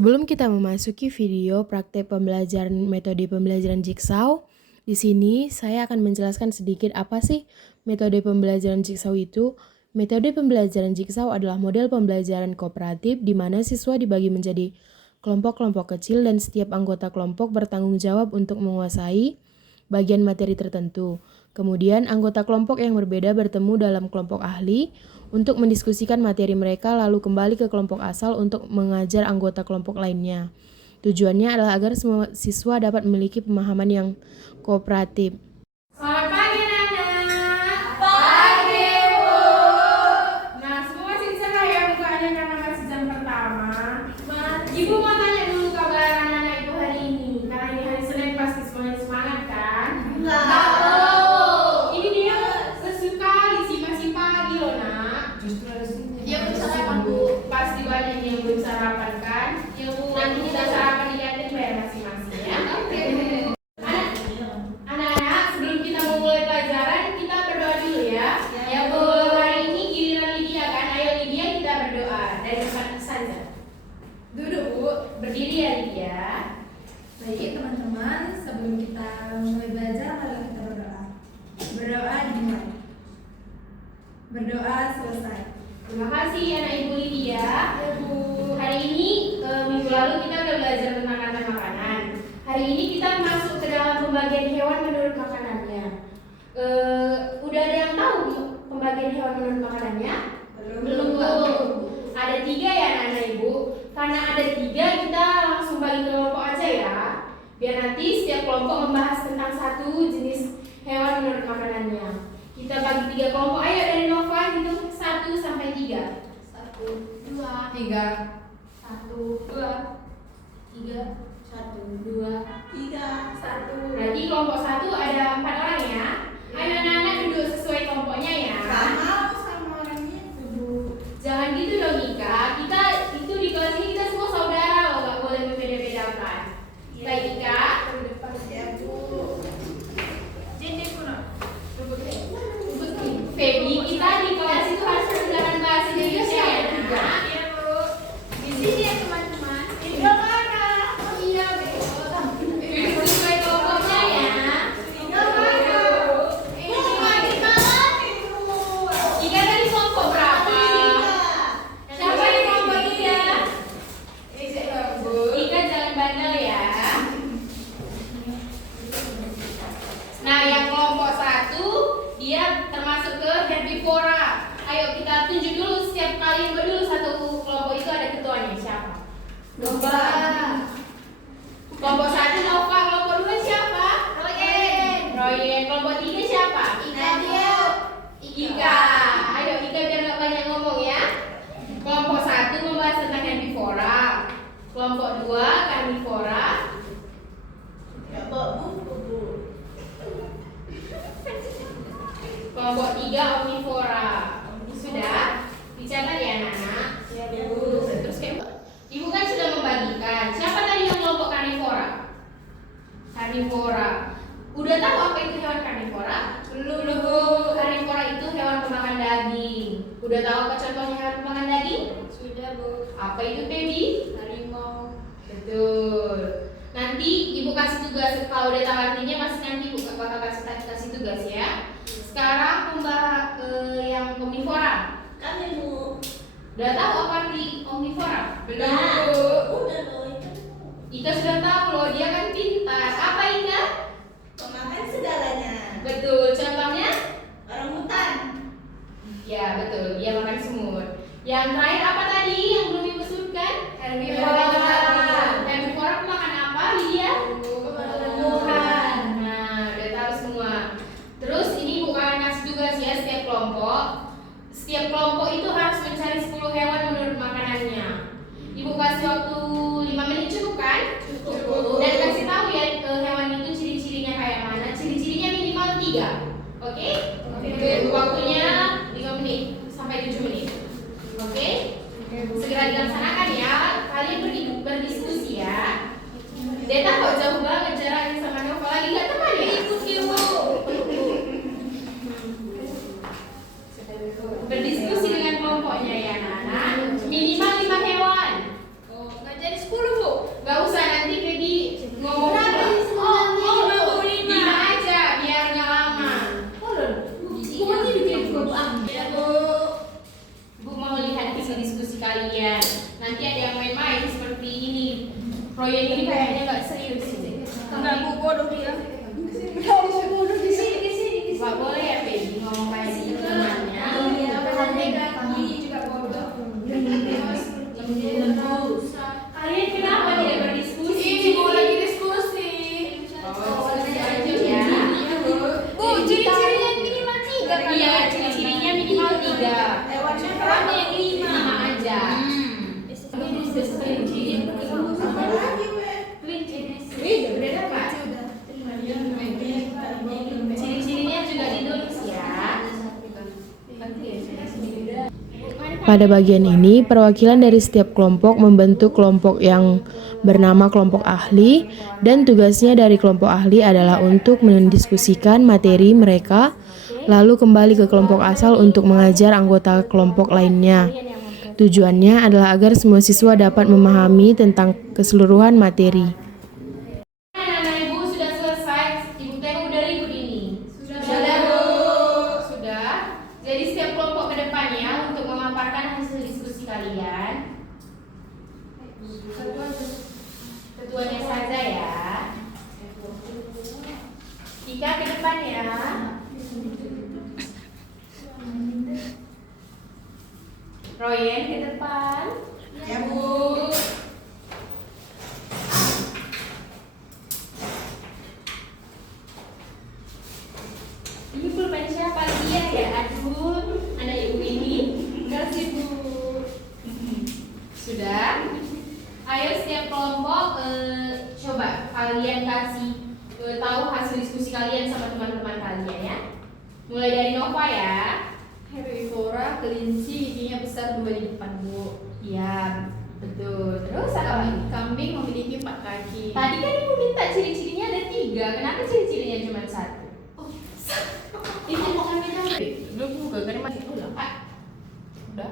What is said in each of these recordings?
Sebelum kita memasuki video praktek pembelajaran metode pembelajaran Jigsaw, di sini saya akan menjelaskan sedikit apa sih metode pembelajaran Jigsaw itu. Metode pembelajaran Jigsaw adalah model pembelajaran kooperatif di mana siswa dibagi menjadi kelompok-kelompok kecil dan setiap anggota kelompok bertanggung jawab untuk menguasai bagian materi tertentu. Kemudian anggota kelompok yang berbeda bertemu dalam kelompok ahli untuk mendiskusikan materi mereka lalu kembali ke kelompok asal untuk mengajar anggota kelompok lainnya. Tujuannya adalah agar semua siswa dapat memiliki pemahaman yang kooperatif. Selamat pagi anak-anak. Pagi Bu. Nah, semua masih cerah ya mukanya karena masih jam pertama. Ibu mau tanya dulu kabar anak-anak Ibu hari ini. Karena ini hari Senin pasti semuanya semangat kan? Enggak. Ini dia sekali sih masih pagi loh nak. Dia belum sarapan Bu. Pasti banyak yang belum sarapan kan? Iya Bu. Nanti kita sarapan di kantin bayar masing-masing ya. Oke. Anak-anak, sebelum kita memulai pelajaran, kita berdoa dulu ya. Ya, Bu. Hari ini giliran Lydia kan? Ayo Lydia kita berdoa dari tempat saja. Duduk Bu, berdiri ya Lydia. Baik teman-teman, sebelum kita mulai belajar, mari kita berdoa. Berdoa dimulai. Berdoa selesai. Terima kasih anak Ibu Lydia. Ya Bu. Hari ini minggu lalu kita udah belajar tentang kata makanan. Hari ini kita masuk ke dalam pembagian hewan menurut makanannya. Udah ada yang tahu pembagian hewan menurut makanannya? Belum Bu. Ada 3 ya anak-anak Ibu. Karena ada 3 kita langsung bagi kelompok aja ya. Biar nanti setiap kelompok membahas tentang satu jenis hewan menurut makanannya. Kita bagi 3 kelompok. Ayo dari Nova hitung 1 sampai 3. 1, 2, 3. 1, 2, 3, 1, 2, 3, 1. Berarti kelompok 1 ada 4 orang ya. Ayo anak-anak duduk sesuai kelompoknya ya. Sama orangnya itu Bu. Jangan gitu dong Ika. Kita itu di kelas ini kita semua saudara loh, nggak boleh membeda-bedakan. Baik Ika. Ke depan ya Bu. Jadi kuno. Feby, kita di kelas itu harus menggunakan bahasa Indonesia ya nak. Iya Bu. Di sini ya teman-teman. Ini mana? Oh iya Bu. Duduk sesuai kelompoknya ya. Ika tadi kelompok berapa? Siapa yang kelompok dia? Ika jangan bandel ya. Nah, yang kelompok 1 dia termasuk ke herbivora. Ayo kita tunjuk dulu setiap kali dulu satu kelompok itu ada ketuanya siapa? Domba. Kelompok 1 Nova, kelompok 2 siapa? Royen. Kelompok 3 siapa? Ika. Ayo Ika biar gak banyak ngomong ya. Kelompok 1 membahas tentang herbivora. Kelompok 2 karnivora. Ya Bu. Kelompok 3 omnivora. Sudah? Dicatat ya anak-anak? Ya Bu. Terus Ibu kan sudah membagikan. Siapa tadi yang kelompok karnivora? Karnivora. Udah tahu apa itu hewan karnivora? Belum. Karnivora itu hewan pemakan daging. Udah tahu apa contohnya hewan pemakan daging? Sudah Bu. Apa itu baby? Harimau. Betul. Nanti Ibu kasih tugas kalau udah tahu artinya masih nanti Ibu bakal kasih tugas ya. Sekarang yang omnivora. Kan Bu. Udah tahu apa arti omnivora? Udah loh itu. Ika sudah tahu loh, dia kan pintar. Apa Ika? Pemakan segalanya. Betul. Contohnya? Orangutan. Ya betul. Dia makan semut. Yang terakhir apa tadi yang belum Ibu sebutkan? Herbivora. Herbivora makan apa Lydia? Tumbuhan. Nah, udah tahu semua. Terus ini Ibu akan ngasih tugas ya setiap kelompok. Setiap kelompok itu harus mencari 10 hewan menurut makanannya. Ibu kasih waktu 5 menit cukup kan? Cukup. Dan kasih tahu ya hewan itu ciri-cirinya kayak mana. Ciri-cirinya minimal 3. Oke? Oke. Waktunya 5 menit sampai 7 menit. Oke? Segera serius ini. Enggak bodoh dia. Di sini. Nggak boleh ya, Peggy ngomong kayak gitu temannya. Iya, kami juga bodoh. Kalian kenapa tidak berdiskusi? Ini mau lagi diskusi. Oh, aja ya. Bu, ciri-cirinya minimal 3 kan? Iya, ciri-cirinya minimal 3. Hewannya Hewannya yang 5 aja. Ciri-cirinya juga ditulis ya. Pada bagian ini, perwakilan dari setiap kelompok membentuk kelompok yang bernama kelompok ahli, dan tugasnya dari kelompok ahli adalah untuk mendiskusikan materi mereka, lalu kembali ke kelompok asal untuk mengajar anggota kelompok lainnya. Tujuannya adalah agar semua siswa dapat memahami tentang keseluruhan materi. Anak-anak Ibu sudah selesai. Ibu tengok udah ribut ini. Sudah, Bu. Sudah. Jadi setiap kelompok ke depannya untuk memaparkan hasil diskusi kalian. Ketuanya saja ya. Ika ke depan ya. Royen ke depan. Ya, Bu. Ini pulpen siapa dia ya? Aduh, anak ibu ini. Enggak sih, Bu. Sudah. Ayo setiap kelompok coba kalian kasih tahu hasil diskusi kalian sama teman-teman kalian ya. Mulai dari Nova ya. Herbivora, kelinci, giginya besar 2 di depan, Bu. Iya, betul. Terus apa lagi? Kambing memiliki 4 kaki. Tadi kan ibu minta ciri-cirinya ada 3. Kenapa ciri-cirinya cuma 1? Ini bukan minta. Belum juga kan masih ulang, Pak. Udah.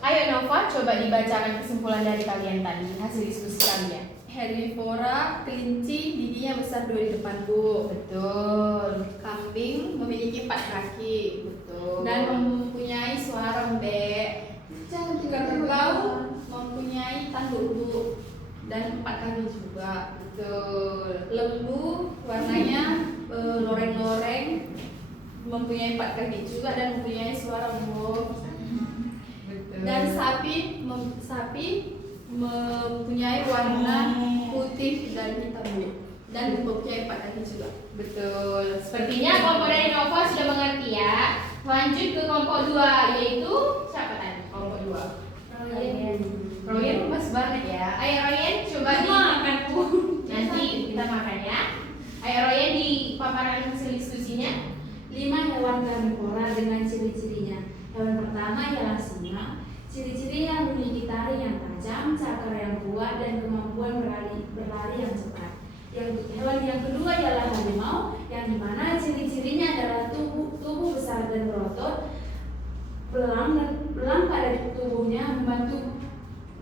Ayo Nova, coba dibacakan kesimpulan dari kalian tadi, hasil diskusi kalian. Herbivora, kelinci, giginya besar 2 di depan, Bu. Betul. Kambing memiliki 4 kaki. Betul. Dan mempunyai suara lembek. Kerbau mempunyai tanduk, Bu. Dan 4 kaki juga. betul. Lembu warnanya loreng-loreng, mempunyai 4 kaki juga dan mempunyai suara lembut. Betul. Dan sapi mempunyai warna putih dan hitam, Bu. Dan mempunyai 4 kaki juga. Betul. Sepertinya kelompok dari Nova sudah mengerti ya. Lanjut ke kelompok 2, yaitu siapa tadi? Kelompok 2. Royen lemas banget ya. Ayo Royen coba Makan, Bu. nanti kita makan ya. Ayo Royen di paparan hasil diskusinya. 5 hewan karnivora dengan ciri-cirinya. Hewan pertama ialah singa. Ciri-cirinya memiliki taring yang tajam, cakar yang kuat, dan kemampuan berlari yang cepat. Hewan yang kedua ialah harimau, yang dimana ciri-cirinya adalah tubuh besar dan berotot, belang pada tubuhnya membantu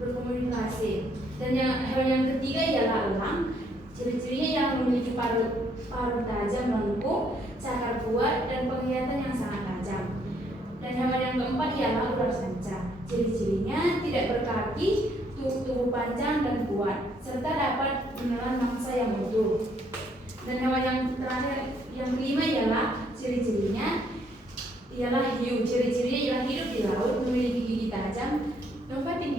berkomunikasi. Dan hewan yang ketiga ialah elang. Ciri-cirinya yang memiliki paruh tajam melengkung, cakar kuat, dan penglihatan yang sangat tajam. Dan hewan yang keempat ialah ular sanca. Ciri-cirinya tidak berkaki, tubuh panjang dan kuat, serta dapat menelan mangsa yang utuh. Dan hewan yang terakhir, yang kelima ialah ciri-cirinya ialah hiu. Ciri-cirinya ialah hidup di laut, memiliki gigi tajam,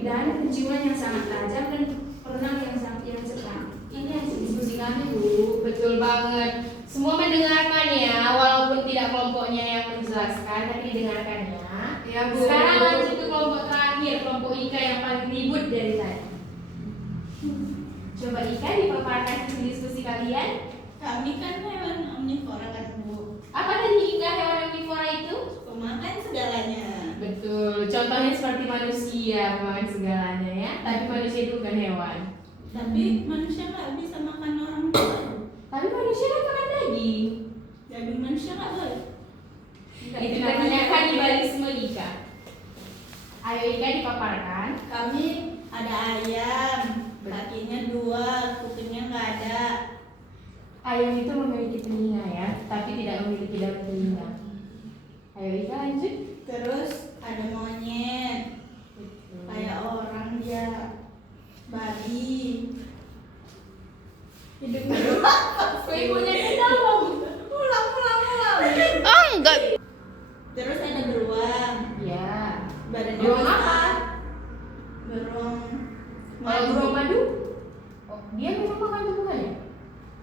dan penciuman yang sangat tajam, dan perenang yang cepat. Ini hasil diskusi kami, Bu. Betul banget. Semua mendengarkan ya, walaupun tidak kelompoknya yang menjelaskan, tapi didengarkan ya. Ya, Bu. Sekarang lanjut ke kelompok terakhir, kelompok Ika yang paling ribut dari tadi. Coba Ika dipaparkan hasil diskusi kalian. Kami kan hewan omnivora kan, Bu. Apa tadi Ika hewan omnivora itu? Pemakan segalanya. Betul. Contohnya seperti manusia memakan segalanya ya. Tapi manusia itu bukan hewan. Tapi manusia nggak bisa makan orang tua. Tapi manusia kan makan daging. Jadi manusia nggak boleh. Itu namanya kanibalisme Ika. Ayo Ika dipaparkan. Kami ada ayam, kakinya 2, kupingnya nggak ada. Ayam itu memiliki telinga ya, tapi tidak memiliki daun telinga. Ayo Ika lanjut. Terus ada monyet, kayak orang dia. Babi, Ibunya di dalam. Pulang. Oh, enggak. Terus ada beruang. Ya. Badannya Beruang besar. apa? Beruang Kalau beruang madu? Oh, dia memang makan tumbuhannya?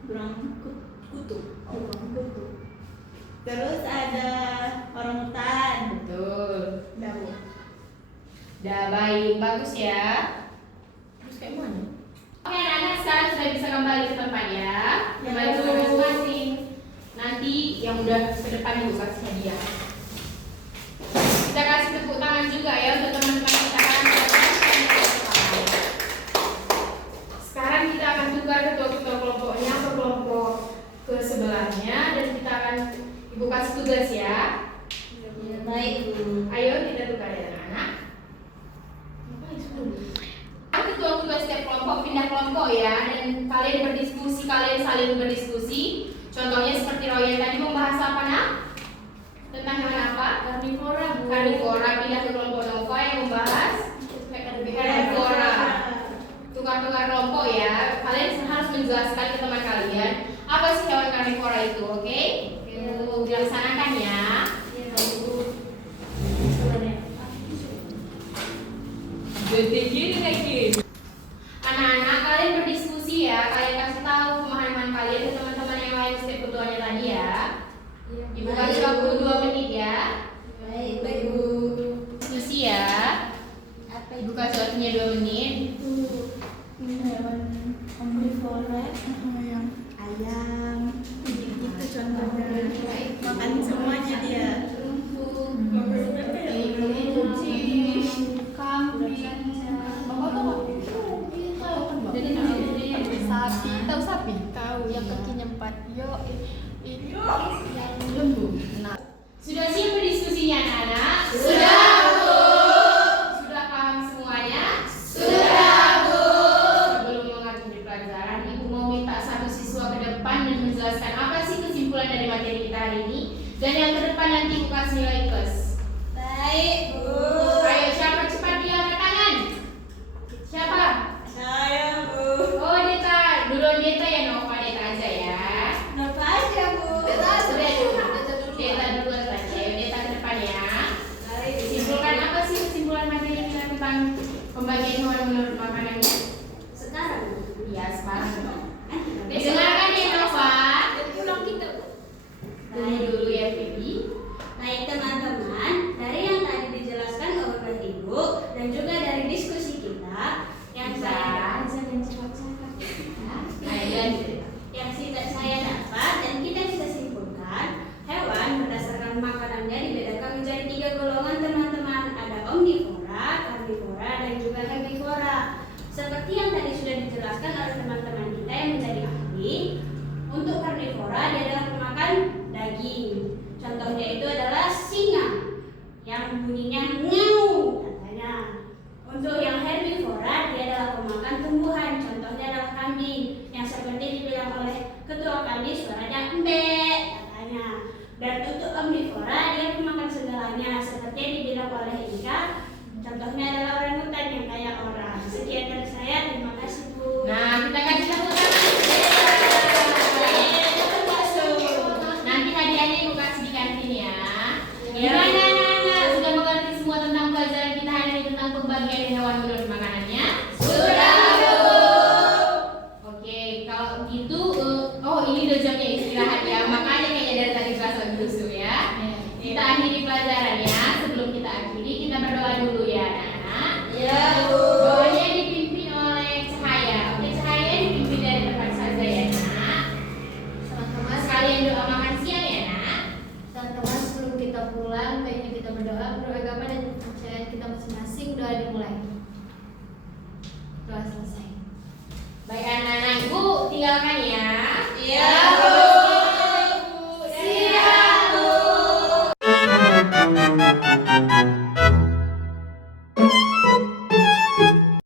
Beruang kutu. Oh, beruang kutu. Terus ada orangutan. Betul. Dabu. Udah baik, bagus ya. Terus kayak mana? Oke anak-anak sekarang sudah bisa kembali ke tempat ya. Kembali ke tempat masing-masing. Nanti yang udah ke depan ibu kasih hadiah. Kita kasih tepuk tangan juga ya untuk teman-teman kita kan. Sekarang kita akan tukar ketua-ketua kelompoknya ke kelompok ke sebelahnya dan kita akan ibu kasih tugas ya. Baik. Ayo kita tukar ya anak-anak. Ketua-ketua setiap kelompok pindah kelompok ya dan kalian berdiskusi, kalian saling berdiskusi. Contohnya seperti Royan tadi membahas apa nak? Tentang hewan apa? Karnivora, Bu. Karnivora. Pindah ke kelompok Nova yang membahas herbivora. Tukar-tukar kelompok ya. Kalian harus menjelaskan ke teman kalian apa sih hewan karnivora itu, oke? Dilaksanakan ya. Anak-anak kalian berdiskusi ya, kalian kasih tahu pemahaman kalian ke teman-teman yang lain setiap ketuanya tadi ya. Ibu kasih waktu 2 menit ya. Baik, Bu. Diskusi ya. Ibu kasih waktunya 2 menit. Hewan omnivora yang ayam gitu contohnya. Makan semuanya dia. Sapi, tahu sapi? Tahu yang kakinya 4. Ini yang lembu. Nah, Sudah siap berdiskusinya anak-anak? Sudah, Bu. Sudah paham semuanya? Sudah, Bu. Sebelum mengakhiri pelajaran, Ibu mau minta satu siswa ke depan dan menjelaskan apa sih kesimpulan dari materi kita hari ini. Dan yang ke depan nanti Ibu kasih nilai plus. Baik, Bu. Ayo siapa cepat dia angkat tangan? Siapa? Saya, Bu. Oh Deta, duluan Deta ya Nova, Deta aja ya. Nova aja, Bu. Deta duluan saja, ayo Deta ke depan ya. Simpulkan apa sih kesimpulan materi kita tentang pembagian hewan menurut makanannya? Sekarang. Iya sekarang. Dengarkan ya Nova. pulang kita. Tunggu dulu ya Bibi. Baik teman-teman, dari yang tadi dijelaskan oleh Ibu dan juga dari diskusi kita yang saya yang saya dapat dan kita bisa simpulkan, hewan berdasarkan makanannya dibedakan menjadi 3 golongan teman-teman. Ada omnivora, karnivora, dan juga herbivora. Seperti yang tadi sudah dijelaskan oleh teman-teman kita yang menjadi ahli, untuk karnivora dia adalah pemakan daging. Contohnya itu adalah singa yang bunyinya ngau katanya. Untuk yang herbivora dia adalah pemakan tumbuhan. Contohnya adalah kambing yang seperti dibilang oleh ketua kami suaranya embe katanya. Dan untuk omnivora dia pemakan segalanya seperti dibilang oleh Ika. Contohnya adalah orangutan yang kayak orang. Sekian dari saya, terima kasih Bu. Nah kita kasih tepuk tangan. Nanti hadiahnya Ibu kasih di kantin ya. Gimana anak-anak? Sudah mengerti semua tentang pelajaran kita hari ini tentang pembagian hewan menurut makanannya? Sudah, Bu. Oke, kalau gitu, oh ini udah jamnya istirahat ya. Makanya kayaknya dari tadi kerasa lusuh ya. Kita akhiri pelajarannya. Sebelum kita akhiri, kita berdoa dulu ya anak-anak. Ya, Bu. Doanya dipimpin oleh Cahaya. Oke, Cahaya dipimpin dari tempat saja ya nak. Sama-sama sekalian doa makan siang ya nak. Teman-teman, sebelum kita pulang, baiknya kita berdoa, beragama dan kepercayaan kita masing-masing. Doa dimulai. Doa selesai. Baik anak-anak, Ibu tinggalkan ya. Ya.